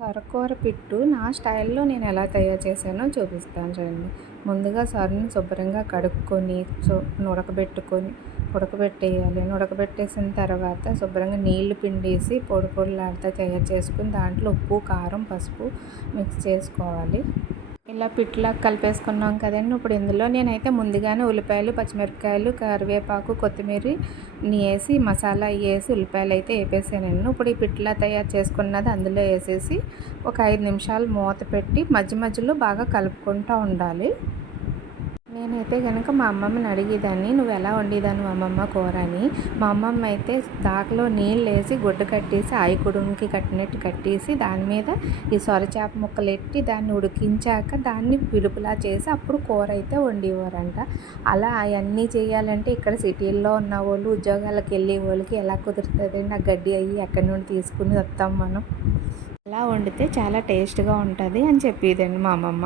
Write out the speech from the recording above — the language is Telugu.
సొరకూర పిట్టు నా స్టైల్‌లో నేను ఎలా తయారు చేశానో చూపిస్తాను చూడండి. ముందుగా సొరని శుభ్రంగా కడుక్కొని ఉడకబెట్టేయాలి. ఉడకబెట్టేసిన తర్వాత శుభ్రంగా నీళ్లు పిండేసి పొడి పొడిలాడుతా తయారు చేసుకొని దాంట్లో ఉప్పు, కారం, పసుపు మిక్స్ చేసుకోవాలి. ఇలా పిట్టులాగా కలిపేసుకున్నాం కదండి. ఇప్పుడు ఇందులో నేనైతే ముందుగానే ఉల్లిపాయలు, పచ్చిమిరపకాయలు, కరివేపాకు, కొత్తిమీరని వేసి మసాలా వేసి ఉల్లిపాయలు అయితే వేపేసానండి. ఇప్పుడు ఈ పిట్టులా తయారు చేసుకున్నది అందులో వేసేసి ఒక 5 నిమిషాలు మూత పెట్టి మధ్య మధ్యలో బాగా కలుపుకుంటూ ఉండాలి. నేనైతే కనుక మా అమ్మమ్మని అడిగేదాన్ని, నువ్వు ఎలా వండేదాన్ని అమ్మమ్మ కూర అని. మా అమ్మమ్మ అయితే దాకలో నీళ్ళు వేసి గుడ్డ కట్టేసి ఆయికుడుంకి కట్టినట్టు కట్టేసి దాని మీద ఈ సొరచేప ముక్కలు ఎట్టి దాన్ని ఉడికించాక దాన్ని పిలుపులా చేసి అప్పుడు కూర అయితే వండేవారంట. అలా అవన్నీ చేయాలంటే ఇక్కడ సిటీల్లో ఉన్న వాళ్ళు, ఉద్యోగాలకు వెళ్ళే వాళ్ళకి ఎలా కుదురుతుందండి? ఆ గడ్డి అవి ఎక్కడి నుండి తీసుకుని వస్తాం మనం. అలా వండితే చాలా టేస్ట్గా ఉంటుంది అని చెప్పేదండి మా అమ్మమ్మ.